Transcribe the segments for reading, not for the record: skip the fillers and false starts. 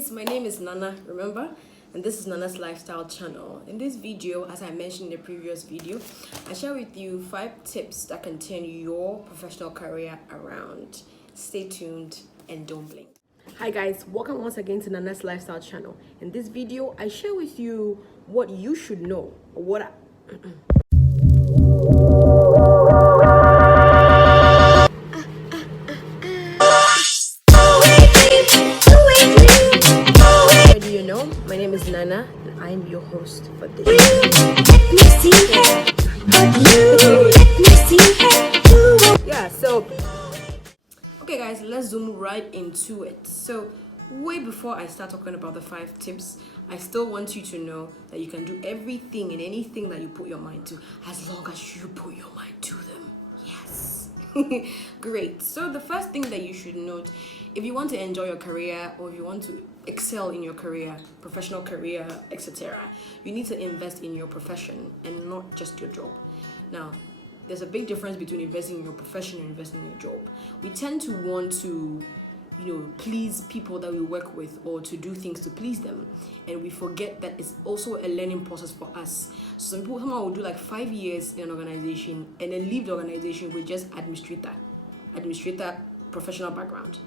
guys, my name is Nana, remember? And this is Nana's Lifestyle channel. In this video, as I mentioned in the previous video, I share with you 5 tips that can turn your professional career around. Stay tuned and don't blink. Hi guys, welcome once again to Nana's Lifestyle channel. In this video, I share with you what you should know, My name is Nana and I'm your host for this. Okay guys, let's zoom right into it. So way before I start talking about the 5 tips, I still want you to know that you can do everything and anything that you put your mind to, as long as you put your mind to them. Yes. Great. So the first thing that you should note, if you want to enjoy your career or if you want to excel in your career, professional career, etc., you need to invest in your profession and not just your job. Now, there's a big difference between investing in your profession and investing in your job. We tend to want to, please people that we work with or to do things to please them, and we forget that it's also a learning process for us. So someone will do like 5 years in an organization and then leave the organization with just administrator professional background.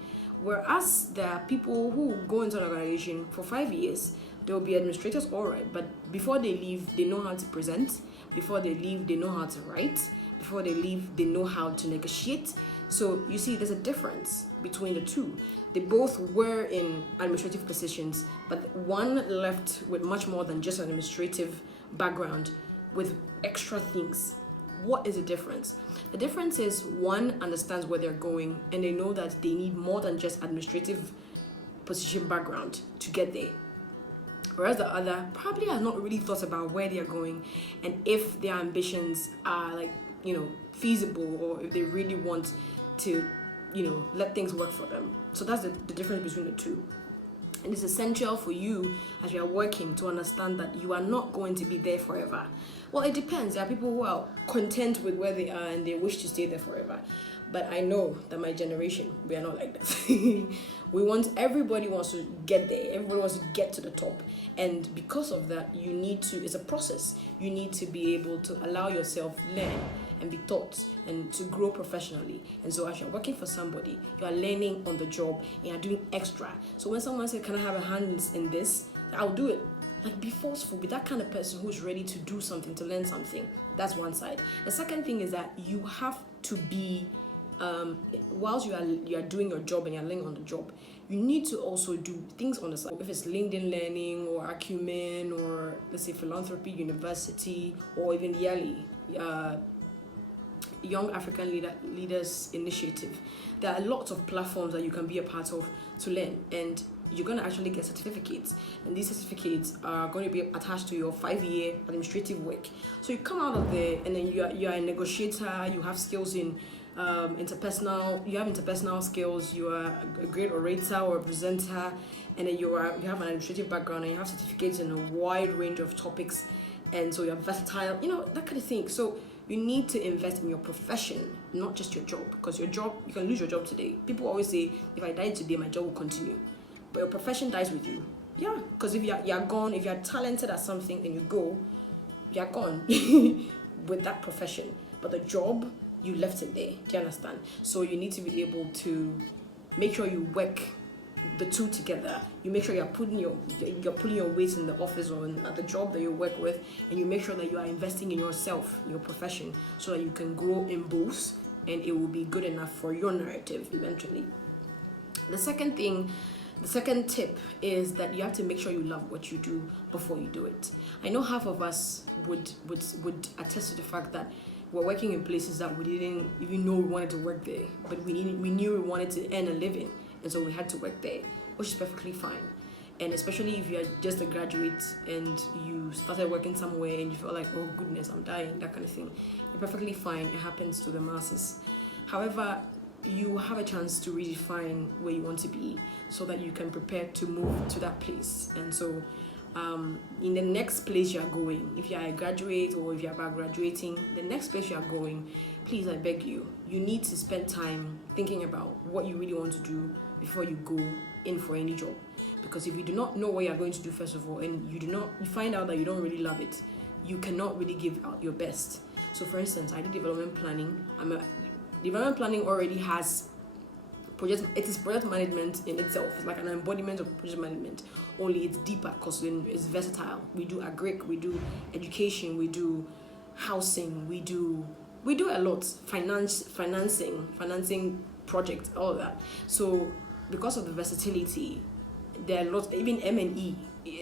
Whereas there are people who go into an organization for 5 years, they will be administrators, all right, but before they leave, they know how to present. Before they leave, they know how to write. Before they leave, they know how to negotiate. So you see, there's a difference between the two. They both were in administrative positions, but one left with much more than just an administrative background with extra things. What is the difference? The difference is one understands where they're going and they know that they need more than just administrative position background to get there. Whereas the other probably has not really thought about where they are going and if their ambitions are feasible, or if they really want to, let things work for them. So that's the difference between the two. And it's essential for you as you are working to understand that you are not going to be there forever. Well, it depends. There are people who are content with where they are and they wish to stay there forever. But I know that my generation, we are not like that. Everybody wants to get there. Everybody wants to get to the top. And because of that, it's a process. You need to be able to allow yourself learn and be taught and to grow professionally. And so as you're working for somebody, you are learning on the job and you're doing extra. So when someone says, can I have a hand in this? I'll do it. Like, be forceful, be that kind of person who's ready to do something, to learn something. That's one side. The second thing is that you have to be, whilst you are doing your job and you're learning on the job, you need to also do things on the side. If it's LinkedIn Learning or Acumen or let's say Philanthropy University or even YALI, Young African Leaders Initiative, there are lots of platforms that you can be a part of to learn, and you're going to actually get certificates, and these certificates are going to be attached to your 5-year administrative work. So you come out of there and then you are a negotiator, you have skills in interpersonal skills, you are a great orator or a presenter, and then you have an administrative background and you have certificates in a wide range of topics, and so you're versatile, that kind of thing. So you need to invest in your profession, not just your job, because your job, you can lose your job today. People always say, if I die today, my job will continue. But your profession dies with you. Yeah, because if you're gone, if you're talented at something and you go, you're gone with that profession. But the job, you left it there. Do you understand? So you need to be able to make sure you work the two together. You make sure you're putting your weight in the office or at the job that you work with, and you make sure that you are investing in yourself, in your profession, so that you can grow in both and it will be good enough for your narrative eventually. The second tip is that you have to make sure you love what you do before you do it. I know half of us would attest to the fact that we're working in places that we didn't even know we wanted to work there, but we knew we wanted to earn a living, and so we had to work there, which is perfectly fine. And especially if you're just a graduate and you started working somewhere and you feel like, oh goodness, I'm dying, that kind of thing, you're perfectly fine. It happens to the masses. However, you have a chance to redefine where you want to be so that you can prepare to move to that place. And so in the next place you are going, if you are a graduate or if you are about graduating, the next place you are going, please, I beg you, you need to spend time thinking about what you really want to do before you go in for any job. Because if you do not know what you're going to do, first of all, and you find out that you don't really love it, you cannot really give out your best. So for instance, I did development planning. Development planning already has it is project management in itself. It's like an embodiment of project management, only it's deeper because it's versatile. We do agric, we do education, we do housing, we do a lot, financing projects, all of that. So because of the versatility, there are lots, even M&E,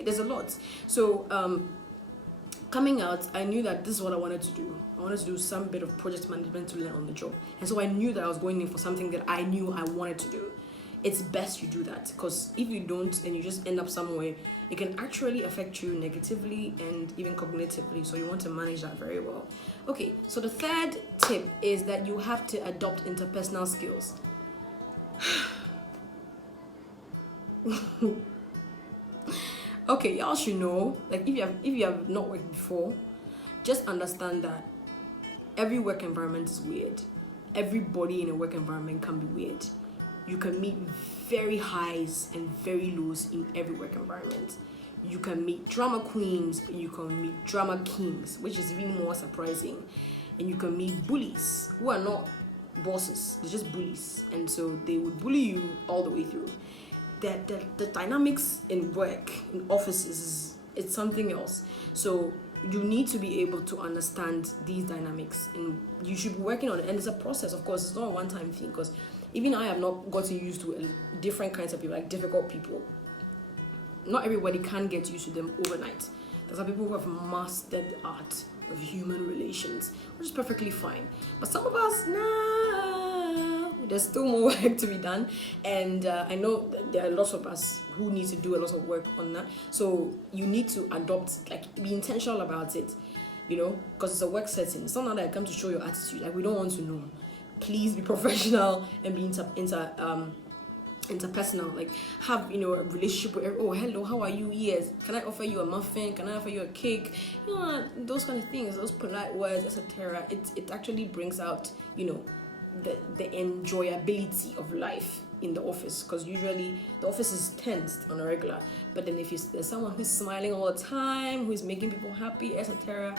there's a lot. So coming out, I knew that this is what I wanted to do. I wanted to do some bit of project management to learn on the job. And so I knew that I was going in for something that I knew I wanted to do. It's best you do that, because if you don't and you just end up somewhere, it can actually affect you negatively and even cognitively. So you want to manage that very well. Okay, so the third tip is that you have to adopt interpersonal skills. Okay, y'all should know, like if you have not worked before, just understand that every work environment is weird. Everybody in a work environment can be weird. You can meet very highs and very lows in every work environment. You can meet drama queens, you can meet drama kings, which is even more surprising. And you can meet bullies who are not bosses, they're just bullies. And so they would bully you all the way through. The dynamics in work, in offices, it's something else. So you need to be able to understand these dynamics, and you should be working on it. And it's a process, of course. It's not a one-time thing, because even I have not gotten used to different kinds of people, like difficult people. Not everybody can get used to them overnight. There's some people who have mastered the art of human relations, which is perfectly fine. But some of us, there's still more work to be done. And I know that there are lots of us who need to do a lot of work on that. So you need to adopt, like, be intentional about it, because it's a work setting. It's not that I come to show your attitude. Like, we don't want to know. Please be professional and be interpersonal. Like, have a relationship with oh, hello, how are you? Yes, can I offer you a muffin? Can I offer you a cake? Those kind of things, those polite words, etc. It actually brings out the enjoyability of life in the office, because usually the office is tensed on a regular. But then if there's someone who's smiling all the time, who's making people happy, etc.,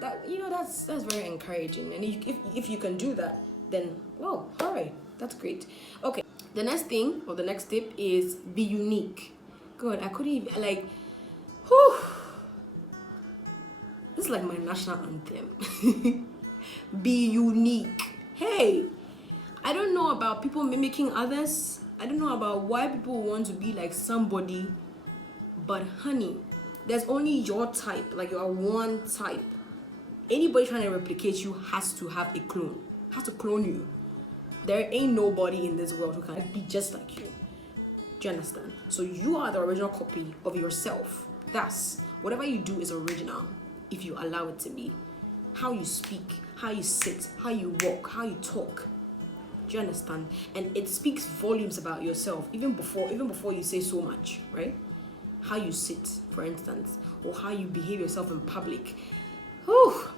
that's very encouraging. And if you can do that, then all right, that's great. Okay, the next thing, or the next tip, is be unique. God, I couldn't even, this is like my national anthem. Be unique. Hey, I don't know about people mimicking others. I don't know about why people want to be like somebody, but honey, there's only your type. Like, you are one type. Anybody trying to replicate you has to have a clone, has to clone you. There ain't nobody in this world who can be just like you. Do you understand? So you are the original copy of yourself. Thus, whatever you do is original if you allow it to be. How you speak, how you sit, how you walk, how you talk. Do you understand? And it speaks volumes about yourself, even before you say so much, right? How you sit, for instance, or how you behave yourself in public.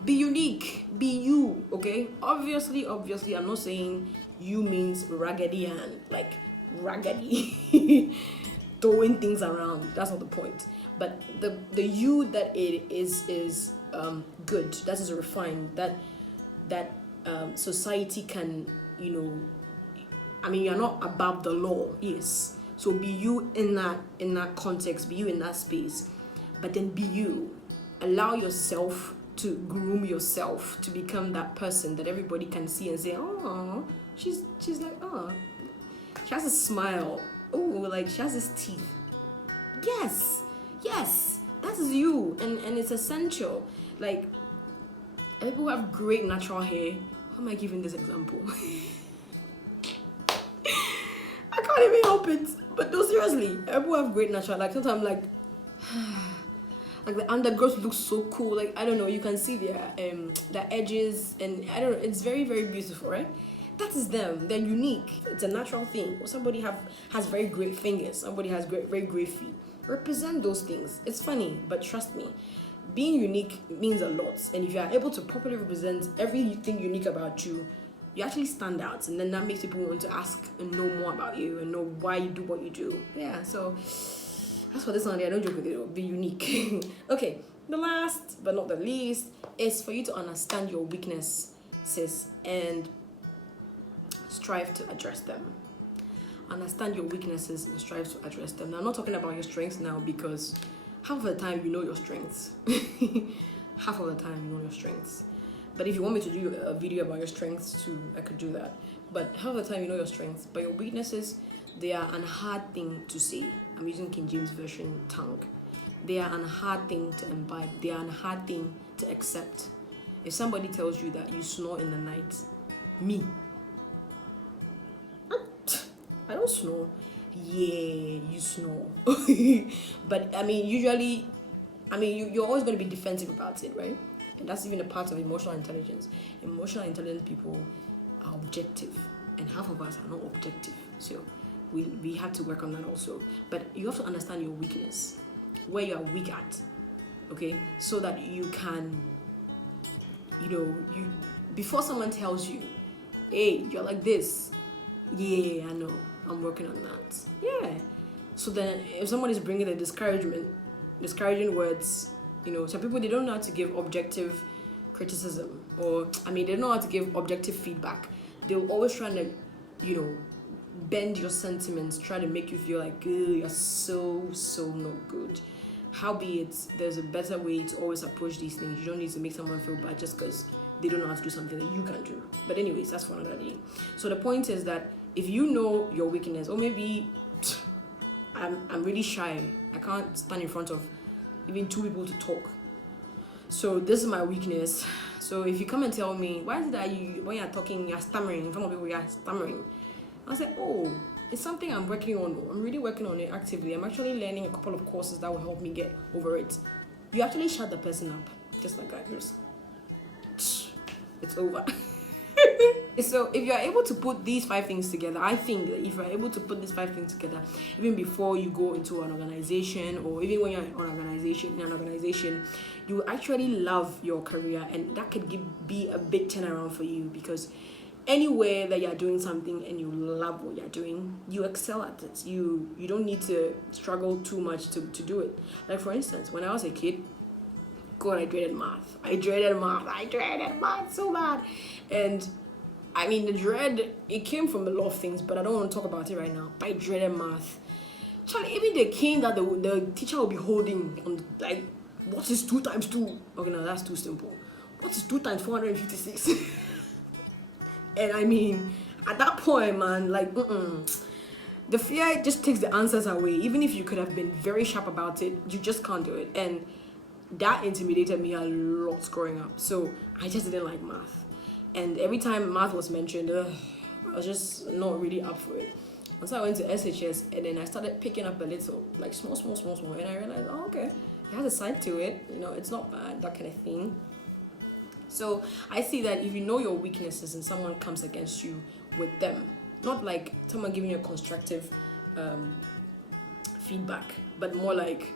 Be unique, be you, okay? Obviously, I'm not saying you means raggedy Ann, like raggedy, throwing things around. That's not the point. But the you that it is good. That is refined. That society can, you're not above the law. Yes. So be you in that context. Be you in that space. But then be you. Allow yourself to groom yourself to become that person that everybody can see and say, oh, she's like, oh, she has a smile. Oh, like she has this teeth. Yes, that is you, and it's essential. Like, people who have great natural hair. How am I giving this example? I can't even help it. But no, seriously, people who have great natural, like sometimes like the undergrowth looks so cool. Like, I don't know, you can see their edges, and I don't know, it's very, very beautiful, right? That is them. They're unique. It's a natural thing. Or somebody has very great fingers. Somebody has very great feet. Represent those things. It's funny, but trust me, being unique means a lot. And if you are able to properly represent everything unique about you, you actually stand out, and then that makes people want to ask and know more about you and know why you do what you do. Yeah, so that's for this one. I don't joke with it. It'll be unique. Okay, the last but not the least is for you to understand your weaknesses and strive to address them. Understand your weaknesses and strive to address them. Now, I'm not talking about your strengths now, because half of the time you know your strengths. Half of the time you know your strengths. But if you want me to do a video about your strengths too, I could do that. But half of the time you know your strengths. But your weaknesses, they are a hard thing to say. I'm using King James Version tongue. They are a hard thing to imbibe. They are a hard thing to accept. If somebody tells you that you snore in the night, me, I don't snore. Yeah, you snore. But I mean, usually, you're always going to be defensive about it, right? And that's even a part of emotional intelligence. Emotional intelligent people are objective, and half of us are not objective. So we have to work on that also. But you have to understand your weakness, where you are weak at, okay? So that you can, before someone tells you, hey, you're like this, yeah, I know, I'm working on that. Yeah. So then if someone is bringing discouraging words, some people, they don't know how to give objective criticism, or they don't know how to give objective feedback. They're always trying to, bend your sentiments, try to make you feel like, you're so not good. Howbeit, there's a better way to always approach these things. You don't need to make someone feel bad just because they don't know how to do something that you can do. But anyways, that's for another day. So the point is that if you know your weakness, or maybe I'm really shy, I can't stand in front of even two people to talk, so this is my weakness. So if you come and tell me, why is it that when you're talking, you're stammering in front of people, you're stammering, I'll say, oh, it's something I'm working on. I'm really working on it actively. I'm actually learning a couple of courses that will help me get over it. You actually shut the person up, just like that. It's over. So if you're able to put these 5 things together, I think that if you're able to put these 5 things together, even before you go into an organization, or even when you're in an organization, you actually love your career, and that could be a big turnaround for you, because anywhere that you're doing something and you love what you're doing, you excel at it. You don't need to struggle too much to do it. Like, for instance, when I was a kid, God, I dreaded math. I dreaded math so bad. And the dread, it came from a lot of things, but I don't want to talk about it right now. I dreaded math. Charlie, even the cane that the teacher will be holding on, like, what is 2 times 2? Okay, no, that's too simple. What is 2 times 456? And at that point, man, like, the fear just takes the answers away. Even if you could have been very sharp about it, you just can't do it. And that intimidated me a lot growing up. So I just didn't like math. And every time math was mentioned, I was just not really up for it. And so I went to SHS, and then I started picking up a little, like small. And I realized, oh, okay, it has a side to it. It's not bad, that kind of thing. So I see that if you know your weaknesses and someone comes against you with them, not like someone giving you constructive feedback, but more like,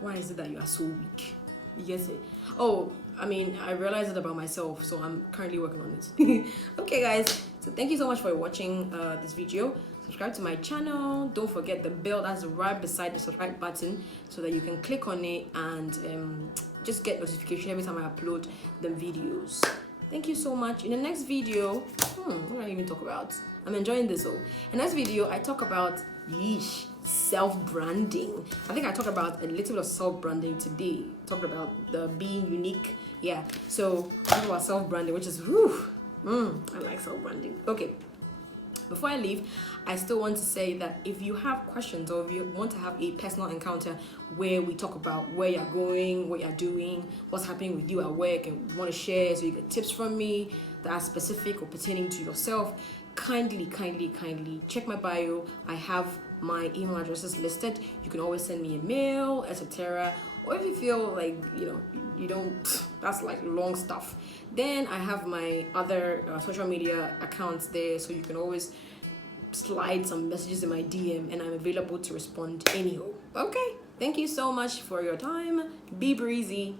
why is it that you are so weak? You get it? Oh, I realized it about myself, so I'm currently working on it. Okay, guys, so thank you so much for watching this video. Subscribe to my channel. Don't forget the bell that's right beside the subscribe button, so that you can click on it and just get notification every time I upload the videos. Thank you so much. In the next video, what do I even talk about? I'm enjoying this. In the next video, I talk about self-branding. I think I talked about a little bit of self-branding today. Talked about the being unique. Yeah. So talk about self-branding, which is I like self-branding. Okay. Before I leave, I still want to say that if you have questions, or if you want to have a personal encounter where we talk about where you're going, what you're doing, what's happening with you at work, and you want to share, so you get tips from me that are specific or pertaining to yourself, kindly check my bio. I have my email addresses listed. You can always send me a mail, etc. Or if you feel like you don't, that's like long stuff, then I have my other social media accounts there, so you can always slide some messages in my DM, and I'm available to respond anyhow. Okay, thank you so much for your time. Be breezy.